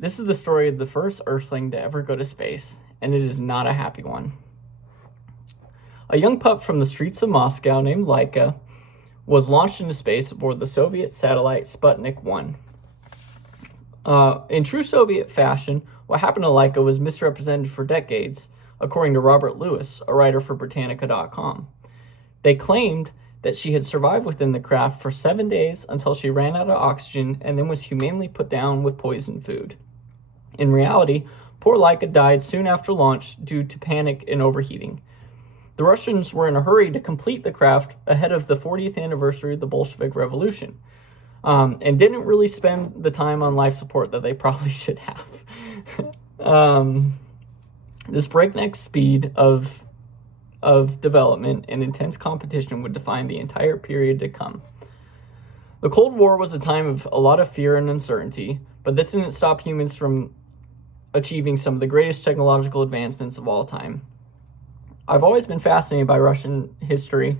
This is the story of the first Earthling to ever go to space, and it is not a happy one. A young pup from the streets of Moscow named Laika was launched into space aboard the Soviet satellite Sputnik 1. In true Soviet fashion, what happened to Laika was misrepresented for decades, according to Robert Lewis, a writer for Britannica.com. They claimed that she had survived within the craft for 7 days until she ran out of oxygen and then was humanely put down with poisoned food. In reality, poor Laika died soon after launch due to panic and overheating. The Russians were in a hurry to complete the craft ahead of the 40th anniversary of the Bolshevik Revolution, and didn't really spend the time on life support that they probably should have. This breakneck speed of development and intense competition would define the entire period to come. The Cold War was a time of a lot of fear and uncertainty, but this didn't stop humans from achieving some of the greatest technological advancements of all time. I've always been fascinated by Russian history,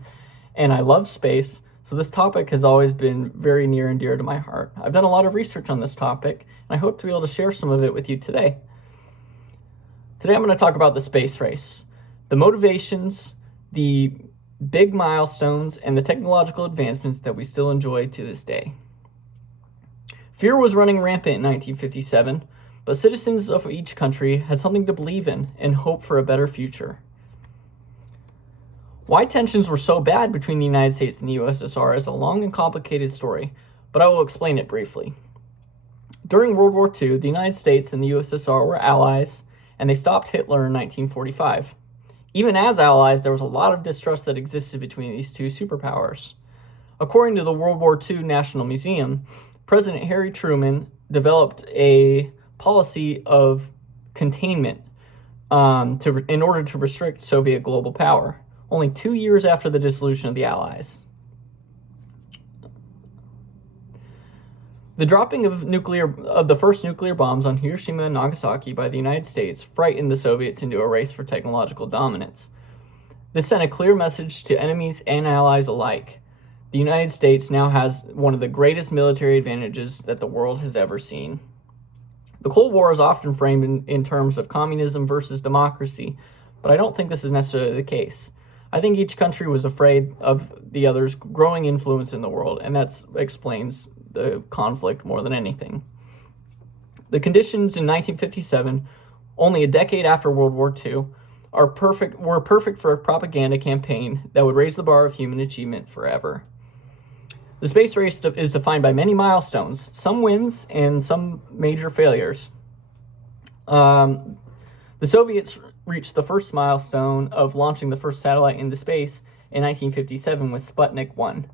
and I love space, so this topic has always been very near and dear to my heart. I've done a lot of research on this topic, and I hope to be able to share some of it with you today. Today I'm going to talk about the space race, the motivations, the big milestones, and the technological advancements that we still enjoy to this day. Fear was running rampant in 1957, but citizens of each country had something to believe in and hope for a better future. Why tensions were so bad between the United States and the USSR is a long and complicated story, but I will explain it briefly. During World War II, the United States and the USSR were allies, and they stopped Hitler in 1945. Even as allies, there was a lot of distrust that existed between these two superpowers. According to the World War II National Museum, President Harry Truman developed a policy of containment in order to restrict Soviet global power, only 2 years after the dissolution of the Allies. The dropping of the first nuclear bombs on Hiroshima and Nagasaki by the United States frightened the Soviets into a race for technological dominance. This sent a clear message to enemies and allies alike. The United States now has one of the greatest military advantages that the world has ever seen. The Cold War is often framed in terms of communism versus democracy, but I don't think this is necessarily the case. I think each country was afraid of the other's growing influence in the world, and that explains the conflict more than anything. The conditions in 1957, only a decade after World War II, were perfect for a propaganda campaign that would raise the bar of human achievement forever. The space race is defined by many milestones, some wins and some major failures. The Soviets reached the first milestone of launching the first satellite into space in 1957 with Sputnik 1.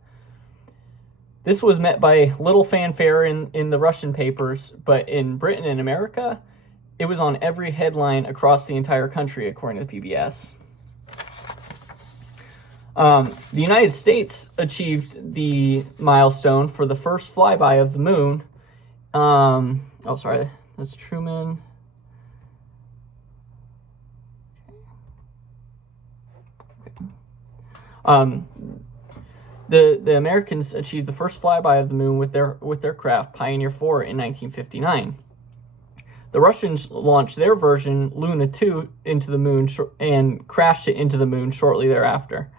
This was met by little fanfare in the Russian papers, but in Britain and America, it was on every headline across the entire country, according to the PBS. The United States achieved the milestone for the first flyby of the moon. That's Truman. The Americans achieved the first flyby of the moon with their craft Pioneer 4 in 1959. The Russians launched their version Luna 2 into the moon and crashed it into the moon shortly thereafter.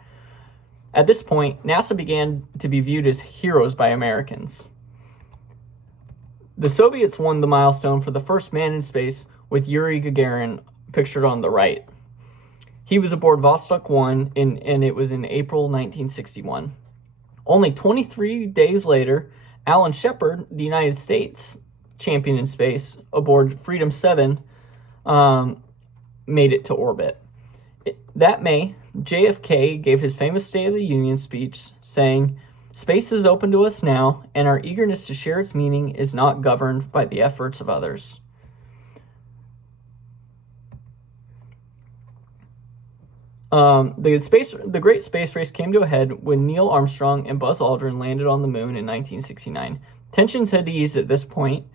At this point, NASA began to be viewed as heroes by Americans. The Soviets won the milestone for the first man in space with Yuri Gagarin pictured on the right. He was aboard Vostok 1, and it was in April 1961. Only 23 days later, Alan Shepard, the United States champion in space, aboard Freedom 7, made it to orbit. That May, JFK gave his famous State of the Union speech, saying, "Space is open to us now, and our eagerness to share its meaning is not governed by the efforts of others." The Great Space Race came to a head when Neil Armstrong and Buzz Aldrin landed on the moon in 1969. Tensions had eased at this point,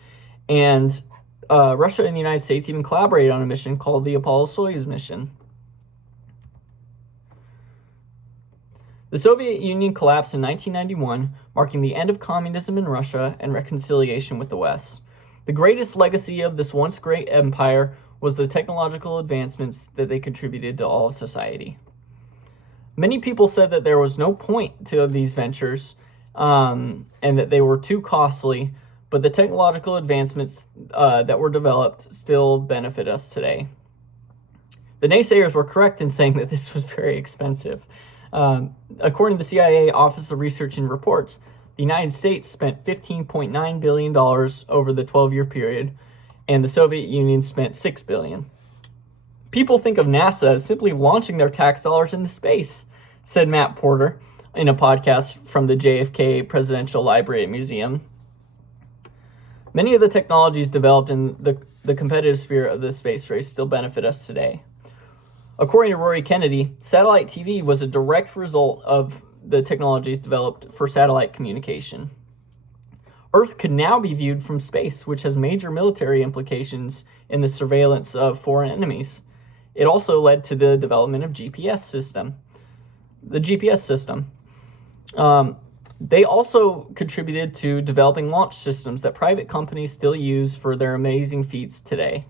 and Russia and the United States even collaborated on a mission called the Apollo-Soyuz mission. The Soviet Union collapsed in 1991, marking the end of communism in Russia and reconciliation with the West. The greatest legacy of this once great empire was the technological advancements that they contributed to all of society. Many people said that there was no point to these ventures and that they were too costly, but the technological advancements that were developed still benefit us today. The naysayers were correct in saying that this was very expensive. According to the CIA Office of Research and Reports, the United States spent $15.9 billion over the 12-year period, and the Soviet Union spent $6 billion. People think of NASA as simply launching their tax dollars into space, said Matt Porter in a podcast from the JFK Presidential Library and Museum. Many of the technologies developed in the competitive spirit of the space race still benefit us today. According to Rory Kennedy, satellite TV was a direct result of the technologies developed for satellite communication. Earth could now be viewed from space, which has major military implications in the surveillance of foreign enemies. It also led to the development of the GPS system. They also contributed to developing launch systems that private companies still use for their amazing feats today.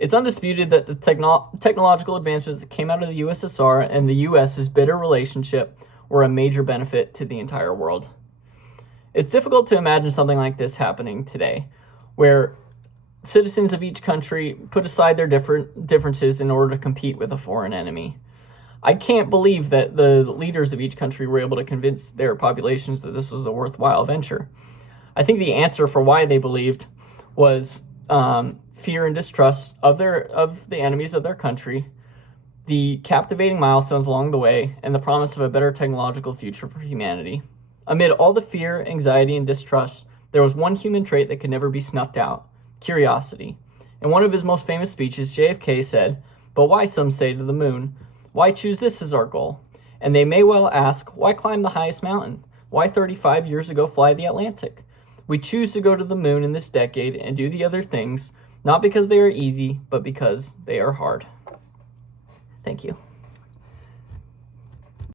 It's undisputed that the technological advancements that came out of the USSR and the US's bitter relationship were a major benefit to the entire world. It's difficult to imagine something like this happening today, where citizens of each country put aside their differences in order to compete with a foreign enemy. I can't believe that the leaders of each country were able to convince their populations that this was a worthwhile venture. I think the answer for why they believed was fear and distrust of the enemies of their country, the captivating milestones along the way, and the promise of a better technological future for humanity. Amid all the fear, anxiety, and distrust, there was one human trait that could never be snuffed out: curiosity. In one of his most famous speeches, JFK said, "But why, some say, to the moon? Why choose this as our goal? And they may well ask, why climb the highest mountain? Why 35 years ago fly the Atlantic? We choose to go to the moon in this decade and do the other things, not because they are easy, but because they are hard." Thank you.